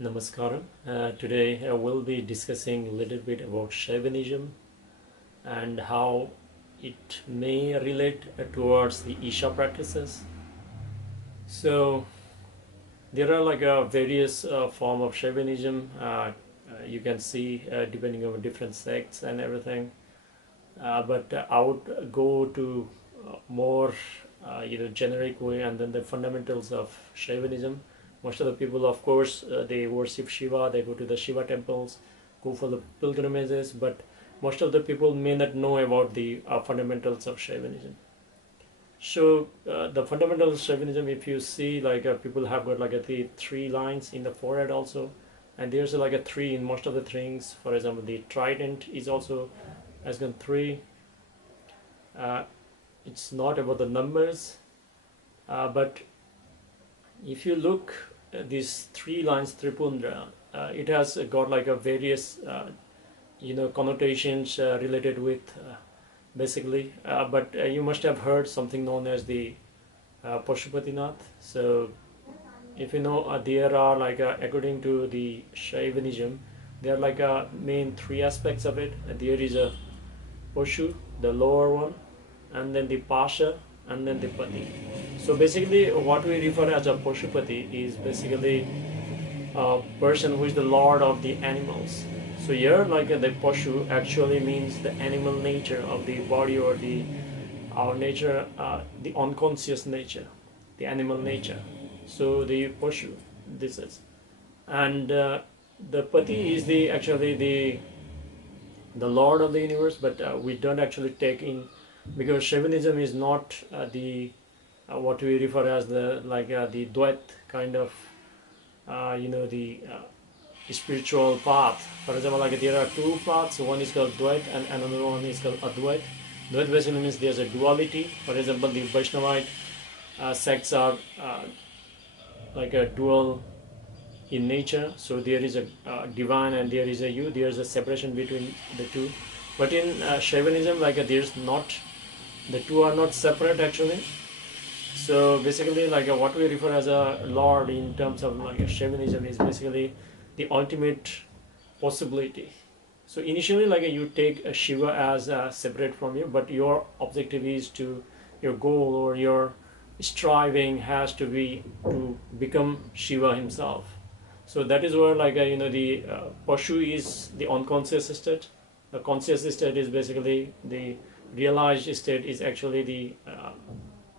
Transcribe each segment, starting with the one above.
Namaskaram. Today we'll be discussing a little bit about Shaivism and how it may relate towards the Isha practices. So there are various form of Shaivism. You can see depending on different sects and everything. But I would go to more generic way and then the fundamentals of Shaivism. Most of the people, of course, they worship Shiva, they go to the Shiva temples, go for the pilgrimages, but most of the people may not know about the fundamentals of Shaivism. So the fundamentals of Shaivism, if you see, people have got the three lines in the forehead also, and there's a three in most of the things. For example, the trident is also has got three. It's not about the numbers, but if you look at these three lines, Tripundra, it has got a various connotations related with basically, but you must have heard something known as the Pashupatinath. So if you know, there are according to the Shaivism, there are main three aspects of it. There is a Pashu, the lower one, and then the Pasha, and then the Pati. So basically what we refer as a Pashupati is basically a person who is the lord of the animals. So here the Pashu actually means the animal nature of the body, or our nature, the unconscious nature, the animal nature. So the Pashu, this is. And the Pati is actually the lord of the universe, but we don't actually take in, because Shaivism is not the what we refer as the the Dvait kind of the spiritual path. For example, there are two paths. One is called Dvait and another one is called Advait. Dvait basically means there's a duality. For example, the Vaishnavite sects are like a dual in nature. So there is a divine and there is a you. There is a separation between the two. But in Shaivism, there's not, the two are not separate actually. So basically, what we refer as a Lord in terms of Shaivism is basically the ultimate possibility. So initially, you take a Shiva as separate from you, but your objective is to, your goal or your striving has to be to become Shiva himself. So that is where the Pashu is the unconscious state. The conscious state is basically the realized state is actually the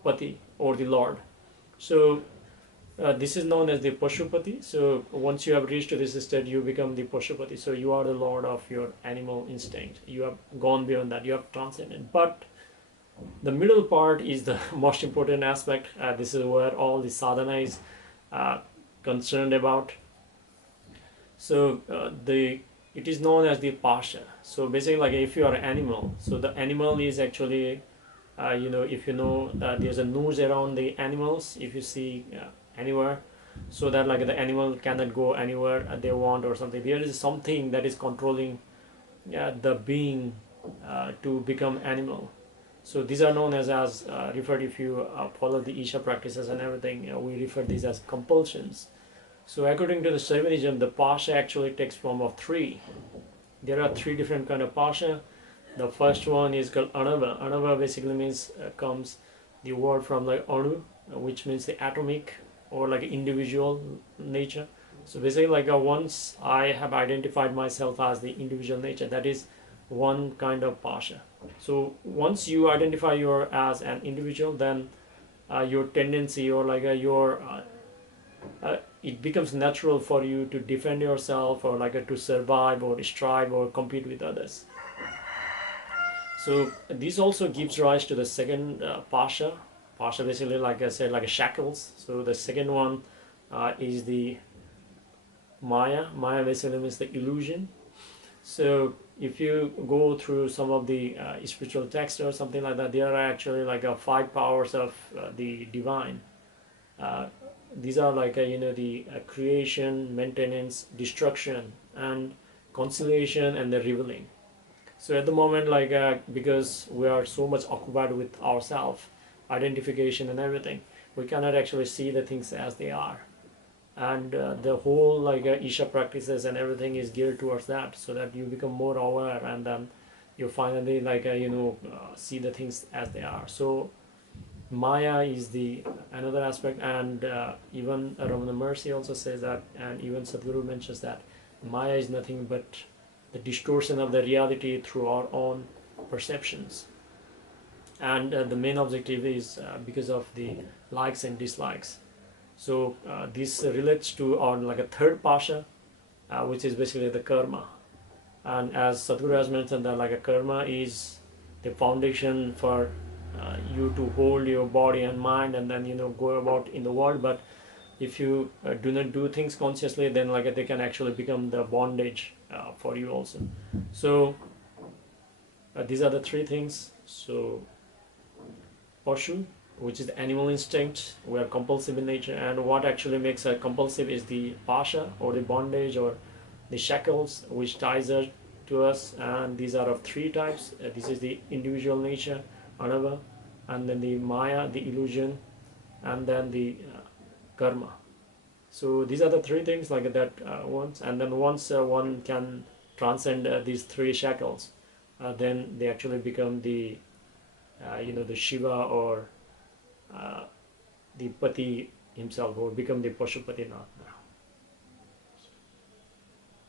Pati or the Lord. So this is known as the Pashupati. So once you have reached to this state, you become the Pashupati. So you are the lord of your animal instinct. You have gone beyond that. You have transcended. But the middle part is the most important aspect. This is where all the sadhana is concerned about. So it is known as the Pasha. So basically, if you are an animal, so the animal is actually if you know there's a noose around the animals, if you see anywhere, so that the animal cannot go anywhere they want or something. There is something that is controlling the being to become animal. So these are known as referred, if you follow the Isha practices and everything, we refer these as compulsions. So according to the Shaivism, the Pasha actually takes form of three. There are three different kind of Pasha. The first one is called Anava. Anava basically means comes the word from Anu, which means the atomic or individual nature. So basically once I have identified myself as the individual nature, that is one kind of Pasha. So once you identify you as an individual, then your tendency or your it becomes natural for you to defend yourself or to survive or strive or compete with others. So this also gives rise to the second Pasha. Pasha basically, like I said, shackles. So the second one is the Maya. Maya basically means the illusion. So if you go through some of the spiritual texts or something like that, there are actually five powers of the divine. These are the creation, maintenance, destruction, and conciliation, and the revealing. So at the moment, because we are so much occupied with ourselves, identification and everything, we cannot actually see the things as they are. and the whole like Isha practices and everything is geared towards that, so that you become more aware, and then you finally like see the things as they are. So Maya is the another aspect, and even Ramana Maharshi also says that, and even Sadhguru mentions that Maya is nothing but the distortion of the reality through our own perceptions, and the main objective is because of the likes and dislikes. So this relates to our like a third pasha, which is basically the karma. And as Sadhguru has mentioned, that like a karma is the foundation for you to hold your body and mind, and then go about in the world. But if you do not do things consciously, then like they can actually become the bondage for you also. So these are the three things. So Pashu, which is the animal instinct, we are compulsive in nature, and what actually makes us compulsive is the pasha, or the bondage, or the shackles which ties us to us, and these are of three types. This is the individual nature, anava, and then the maya, the illusion, and then the karma. So these are the three things like that once, and then once one can transcend these three shackles, then they actually become the the Shiva, or the Pati himself, or become the Pashupatinath.